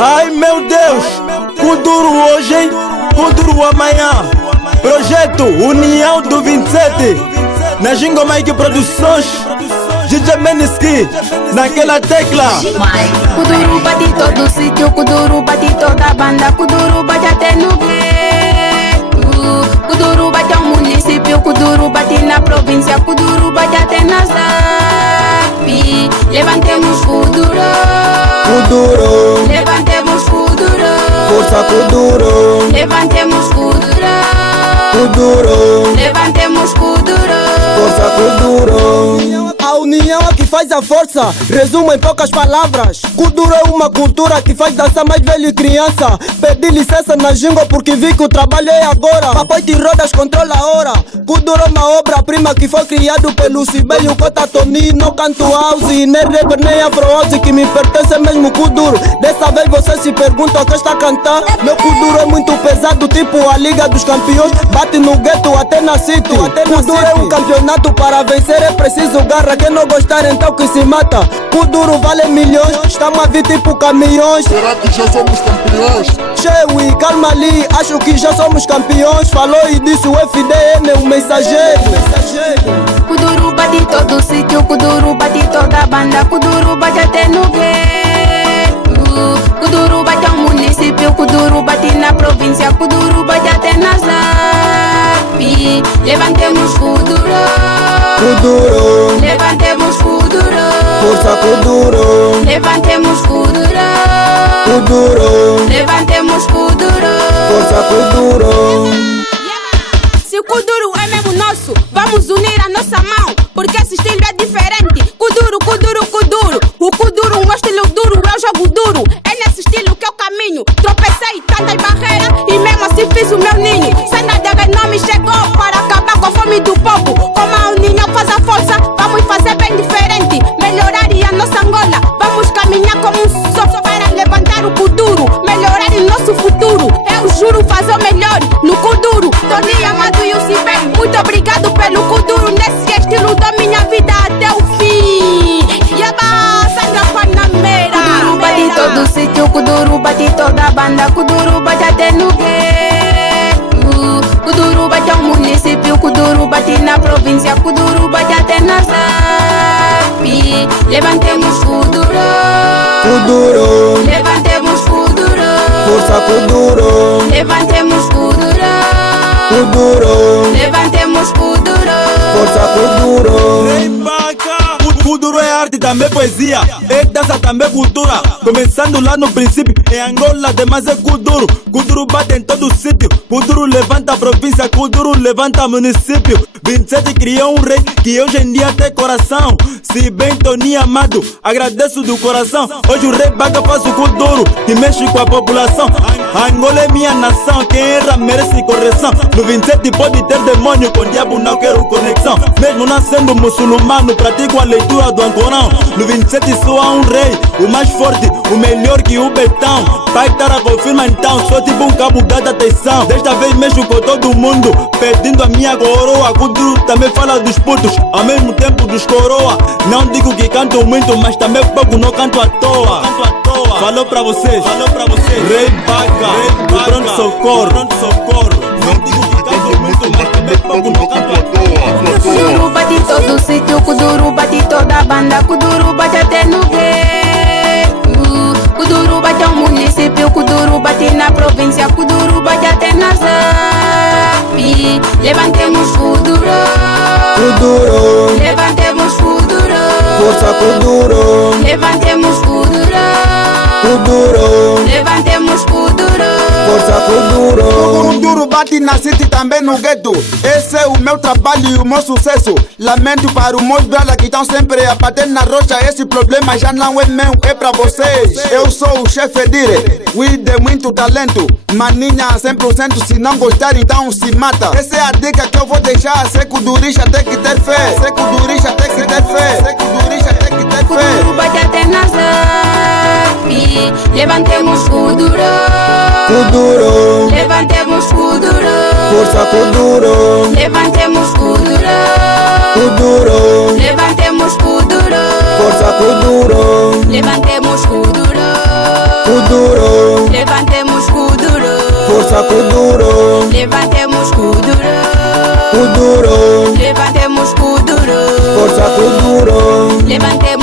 Ai meu Deus, Kuduro hoje, hein? Kuduro amanhã. Projeto União do 27. Na Jingo Mike Produções, DJ Meniski, naquela tecla. Kuduro bate todo o sítio, Kuduro bate toda a banda, Kuduro bate até no gueto. Kuduro bate ao município, Kuduro bate na província, Kuduro bate até na ZAP. Levantemos Kuduro, Kuduro, levantemos Kuduro, força Kuduro, levantemos Kuduro, Kuduro, levantemos Kuduro, força Kuduro. A união é que faz a força, resumo em poucas palavras. Kuduro é uma cultura que faz dançar mais velho e criança. Pedi licença na Jingo porque vi que o trabalho é agora. Papai de rodas controla a hora. Kuduro é uma obra-prima que foi criado pelo Sibélio Cota Tony. Não canto house, nem rapper, nem afro house, que me pertence mesmo Kuduro. Dessa vez você se pergunta o que está a cantar. Meu Kuduro é muito pesado, tipo a Liga dos Campeões. Bate no gueto até na city. Kuduro é um campeonato, para vencer é preciso garra. Quem não gostar então que se mata. Kuduro vale milhões, estamos a vir tipo caminhões. Será que já somos campeões? Chewi, calma ali, acho que já somos campeões. Falou e disse o FDM, o mensageiro. Kuduro bate todo o sítio, Kuduro bate toda a banda, Kuduro bate até no gueto. Kuduro bate ao município, Kuduro bate na província, Kuduro bate até na ZAP. Levantemos Kuduro, Kuduro, levantemos Kuduro, força Kuduro, levantemos Kuduro, Kuduro, levantemos Kuduro, força Kuduro. Se o Kuduro é mesmo nosso, vamos unir a nossa mão, porque esse estilo é diferente. Kuduro, Kuduro, Kuduro. O Kuduro, o meu estilo duro, eu jogo duro. É nesse estilo que eu caminho. Tropecei tantas barreiras e mesmo assim fiz o meu ninho. Cena de não me chegou para acabar com a fome do povo. Como a união faz a força, vamos fazer bem diferente. Melhorar a nossa Angola, vamos caminhar como um só para levantar o Kuduro. Melhorar o nosso futuro, eu juro fazer o melhor no Kuduro. Tony Amado e o Sibélio, muito obrigado pelo Kuduro. Nesse estilo da minha vida até o fim. Yaba, Sandra Panamera. Kuduro bate todo o sítio, Kuduro bate toda a banda, Kuduro bate até no gueto. Kuduro bate ao município, Kuduro bate na província, Kuduro bate até na ZAP. Levantemos Kuduro, Kuduro, levantemos Kuduro, força Kuduro, levantemos Kuduro, Kuduro, levantemos Kuduro, força Kuduro. Kuduro é arte, também poesia, é dança, também cultura. Começando lá no princípio, em Angola demais é Kuduro. Kuduro bate em todo sítio, Kuduro levanta a província, Kuduro levanta o município. 27 criou um rei que hoje em dia tem coração. Se bem Tony Amado, agradeço do coração. Hoje o rei Baga faz o Kuduro e mexe com a população. Angola é minha nação, quem erra merece correção. No 27 pode ter demônio, com diabo não quero conexão. Mesmo não sendo muçulmano, pratico a leitura do Ancorão. No 27 só há um rei, o mais forte, o melhor que o Betão. Pai Tara confirma então, sou tipo um cabo da atenção. Desta vez mexo com todo mundo, pedindo a minha coroa. Kuduro também fala dos putos, ao mesmo tempo dos coroa. Não digo que canto muito, mas também pouco, não canto à toa. Falou pra vocês, Rei Baga, do pronto socorro. Não digo que canto muito, mas também pouco, não canto à toa. Kuduro bate todo o sítio, Kuduro bate toda a banda, Kuduro bate até no gueto. Kuduro bate ao município, Kuduro bate na província, Kuduro bate até na ZAP. Levantemos Kuduro, Kuduro, levantemos Kuduro, força Kuduro, levantemos Kuduro, Kuduro, levantemos Kuduro, força Kuduro. Kuduro bate na city, também no gueto. Esse é o meu trabalho e o meu sucesso. Lamento para os meus brothers que estão sempre a bater na rocha. Esse problema já não é meu, é pra vocês. Eu sou o chefe dire, de muito talento. Maninha 100%, se não gostar então se mata. Essa é a dica que eu vou deixar. Ser kudurista tem que ter fé. Ser kudurista tem que ter fé. Ser kudurista tem que ter fé. Kuduro bate até na ZAP. Levantemos Kuduro, Kuduro, levantemos Kuduro, força Kuduro, levantemos Kuduro, Kuduro, levantemos Kuduro, força Kuduro, levantemos Kuduro, Kuduro. Kuduro, levantemos Kuduro, força Kuduro, levantemos